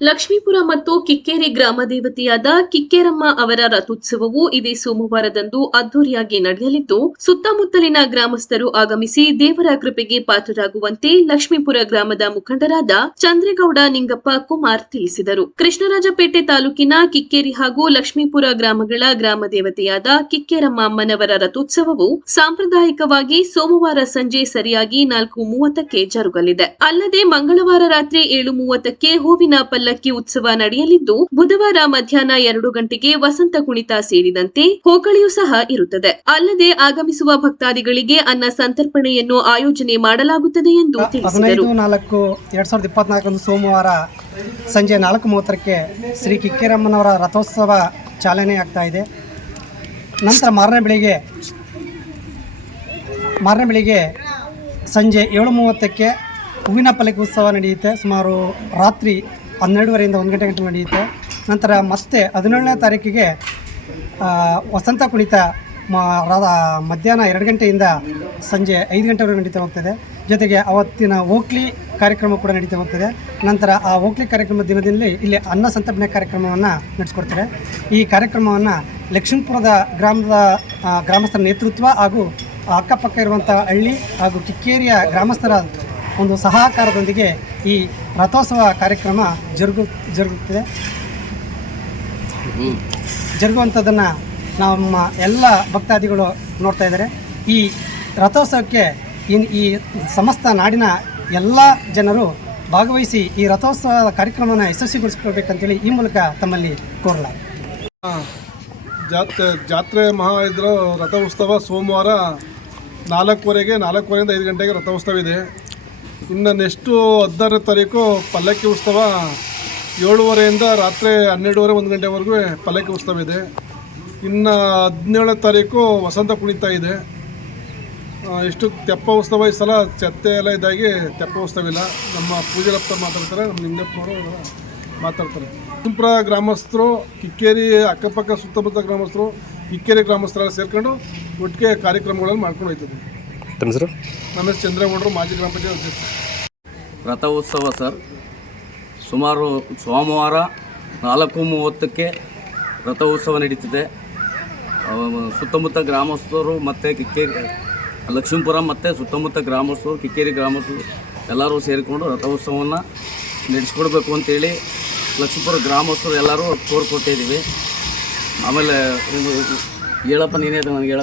ಲಕ್ಷ್ಮೀಪುರ ಮತ್ತು ಕಿಕ್ಕೇರಿ ಗ್ರಾಮ ದೇವತೆಯಾದ ಕಿಕ್ಕೇರಮ್ಮ ಅವರ ರಥೋತ್ಸವವು ಇದೇ ಸೋಮವಾರದಂದು ಅದ್ದೂರಿಯಾಗಿ ನಡೆಯಲಿದ್ದು, ಸುತ್ತಮುತ್ತಲಿನ ಗ್ರಾಮಸ್ಥರು ಆಗಮಿಸಿ ದೇವರ ಕೃಪೆಗೆ ಪಾತ್ರರಾಗುವಂತೆ ಲಕ್ಷ್ಮೀಪುರ ಗ್ರಾಮದ ಮುಖಂಡರಾದ ಚಂದ್ರೇಗೌಡ ನಿಂಗಪ್ಪ ಕುಮಾರ್ ತಿಳಿಸಿದರು. ಕೃಷ್ಣರಾಜಪೇಟೆ ತಾಲೂಕಿನ ಕಿಕ್ಕೇರಿ ಹಾಗೂ ಲಕ್ಷ್ಮೀಪುರ ಗ್ರಾಮಗಳ ಗ್ರಾಮ ದೇವತೆಯಾದ ಕಿಕ್ಕೇರಮ್ಮ ಅಮ್ಮನವರ ರಥೋತ್ಸವವು ಸಾಂಪ್ರದಾಯಿಕವಾಗಿ ಸೋಮವಾರ ಸಂಜೆ ಸರಿಯಾಗಿ ನಾಲ್ಕು ಮೂವತ್ತಕ್ಕೆ ಜರುಗಲಿದೆ. ಅಲ್ಲದೆ ಮಂಗಳವಾರ ರಾತ್ರಿ ಏಳು ಮೂವತ್ತಕ್ಕೆ ಹೂವಿನ ಪಲ್ಲಕ್ಕಿ ಉತ್ಸವ ನಡೆಯಲಿದ್ದು ಬುಧವಾರ ಮಧ್ಯಾಹ್ನ ಎರಡು ಗಂಟೆಗೆ ವಸಂತ ಕುಣಿತ ಸೇರಿದಂತೆ ಹೋಕಳಿಯೂ ಸಹ ಇರುತ್ತದೆ. ಅಲ್ಲದೆ ಆಗಮಿಸುವ ಭಕ್ತಾದಿಗಳಿಗೆ ಅನ್ನ ಸಂತರ್ಪಣೆಯನ್ನು ಆಯೋಜನೆ ಮಾಡಲಾಗುತ್ತದೆ ಎಂದು ತಿಳಿಸಿದರು. ನಾಲ್ಕು ಎರಡ್ ಸಾವಿರದ ಇಪ್ಪತ್ನಾಲ್ಕರಂದು ಸೋಮವಾರ ಸಂಜೆ ನಾಲ್ಕು ಮೂವತ್ತಕ್ಕೆ ಶ್ರೀ ಕಿಕ್ಕೇರಮ್ಮನವರ ರಥೋತ್ಸವ ಚಾಲನೆ ಆಗ್ತಾ ಇದೆ. ನಂತರ ಮಾರನೇ ಬೆಳಿಗ್ಗೆ ಮಾರನೇ ಬೆಳಿಗ್ಗೆ ಸಂಜೆ ಏಳು ಮೂವತ್ತಕ್ಕೆ ಹೂವಿನ ಪಲ್ಲಕ್ಕಿ ಉತ್ಸವ ನಡೆಯುತ್ತೆ. ಸುಮಾರು ರಾತ್ರಿ ಹನ್ನೆರಡುವರೆಯಿಂದ ಒಂದು ಗಂಟೆ ಗಂಟೆ ನಡೆಯುತ್ತೆ. ನಂತರ ಮತ್ತೆ ಹದಿನೇಳನೇ ತಾರೀಕಿಗೆ ವಸಂತ ಕುಣಿತ ಮಧ್ಯಾಹ್ನ ಎರಡು ಗಂಟೆಯಿಂದ ಸಂಜೆ ಐದು ಗಂಟೆವರೆಗೆ ನಡೀತಾ ಹೋಗ್ತದೆ. ಜೊತೆಗೆ ಅವತ್ತಿನ ಓಕ್ಲಿ ಕಾರ್ಯಕ್ರಮ ಕೂಡ ನಡೀತಾ ಹೋಗ್ತದೆ. ನಂತರ ಆ ಓಕ್ಲಿ ಕಾರ್ಯಕ್ರಮ ದಿನದಲ್ಲಿ ಇಲ್ಲಿ ಅನ್ನ ಸಂತರ್ಪಣೆ ಕಾರ್ಯಕ್ರಮವನ್ನು ನಡೆಸ್ಕೊಡ್ತಾರೆ. ಈ ಕಾರ್ಯಕ್ರಮವನ್ನು ಲಕ್ಷ್ಮೀಪುರದ ಗ್ರಾಮದ ಗ್ರಾಮಸ್ಥರ ನೇತೃತ್ವ ಹಾಗೂ ಅಕ್ಕಪಕ್ಕ ಇರುವಂಥ ಹಳ್ಳಿ ಹಾಗೂ ಕಿಕ್ಕೇರಿಯ ಗ್ರಾಮಸ್ಥರ ಒಂದು ಸಹಕಾರದೊಂದಿಗೆ ಈ ರಥೋತ್ಸವ ಕಾರ್ಯಕ್ರಮ ಜರುಗು ಜರುಗುತ್ತಿದೆ. ಜರುಗುವಂಥದ್ದನ್ನು ನಮ್ಮ ಎಲ್ಲ ಭಕ್ತಾದಿಗಳು ನೋಡ್ತಾ ಇದ್ದಾರೆ. ಈ ರಥೋತ್ಸವಕ್ಕೆ ಇನ್ ಈ ಸಮಸ್ತ ನಾಡಿನ ಎಲ್ಲ ಜನರು ಭಾಗವಹಿಸಿ ಈ ರಥೋತ್ಸವ ಕಾರ್ಯಕ್ರಮನ ಯಶಸ್ವಿಗೊಳಿಸ್ಕೊಳ್ಬೇಕಂತೇಳಿ ಈ ಮೂಲಕ ತಮ್ಮಲ್ಲಿ ಕೋರಲಾಗಿದೆ. ಜಾತ್ರೆ ಜಾತ್ರೆ ಮಹಾ ಇದ್ರ ರಥೋತ್ಸವ ಸೋಮವಾರ ನಾಲ್ಕುವರೆಗೆ ನಾಲ್ಕುವರೆಯಿಂದ ಐದು ಗಂಟೆಗೆ ರಥೋತ್ಸವ ಇದೆ. ಇನ್ನು ನೆಕ್ಸ್ಟು ಹದಿನಾರನೇ ತಾರೀಕು ಪಲ್ಲಕ್ಕಿ ಉತ್ಸವ ಏಳುವರೆಯಿಂದ ರಾತ್ರಿ ಹನ್ನೆರಡುವರೆ, ಒಂದು ಗಂಟೆವರೆಗೂ ಪಲ್ಲಕ್ಕಿ ಉತ್ಸವ ಇದೆ. ಇನ್ನು ಹದಿನೇಳನೇ ತಾರೀಕು ವಸಂತ ಕುಣಿತ ಇದೆ. ಇಷ್ಟು ತೆಪ್ಪ ಉತ್ಸವ ಈ ಸಲ ಚತ್ತೆ ಎಲ್ಲ ಇದಾಗಿ ತೆಪ್ಪ ಉತ್ಸವ ಇಲ್ಲ. ನಮ್ಮ ಪೂಜಾರಪ್ಪ ಮಾತಾಡ್ತಾರೆ, ನಮ್ಮ ನಿಂಗಪ್ಪನವರು ಮಾತಾಡ್ತಾರೆ. ಕುಂಪ್ರ ಗ್ರಾಮಸ್ಥರು, ಕಿಕ್ಕೇರಿ ಅಕ್ಕಪಕ್ಕ ಸುತ್ತಮುತ್ತ ಗ್ರಾಮಸ್ಥರು, ಕಿಕ್ಕೇರಿ ಗ್ರಾಮಸ್ಥರೆಲ್ಲ ಸೇರ್ಕೊಂಡು ಒಟ್ಟಿಗೆ ಕಾರ್ಯಕ್ರಮಗಳನ್ನು ಮಾಡ್ಕೊಂಡು ಹೋಯ್ತದೆ ತಮ್ಮ ಹೆಸರು? ನಮ್ಮ ಹೆಸರು ಚಂದ್ರೇಗೌಡರು ಮಾಜಿ ಗ್ರಾಮ ಪಂಚಾಯತ್ ರಥೋತ್ಸವ ರಥ ಸರ್. ಸುಮಾರು ಸೋಮವಾರ ನಾಲ್ಕು ಮೂವತ್ತಕ್ಕೆ ರಥೋತ್ಸವ ನಡೀತಿದೆ. ಸುತ್ತಮುತ್ತ ಗ್ರಾಮಸ್ಥರು ಮತ್ತು ಕಿಕ್ಕೇರಿ ಲಕ್ಷ್ಮೀಪುರ ಮತ್ತು ಸುತ್ತಮುತ್ತ ಗ್ರಾಮಸ್ಥರು ಕಿಕ್ಕೇರಿ ಗ್ರಾಮಸ್ಥರು ಎಲ್ಲರೂ ಸೇರಿಕೊಂಡು ರಥೋತ್ಸವವನ್ನು ನಡೆಸ್ಕೊಡ್ಬೇಕು ಅಂತೇಳಿ ಲಕ್ಷ್ಮೀಪುರ ಗ್ರಾಮಸ್ಥರು ಎಲ್ಲರೂ ಕೋರ್ಕೊಟ್ಟಿದ್ದೀವಿ ಆಮೇಲೆ ಹೇಳಪ್ಪ ನೀನೇ ನನಗೆ ಹೇಳಪ್ಪ.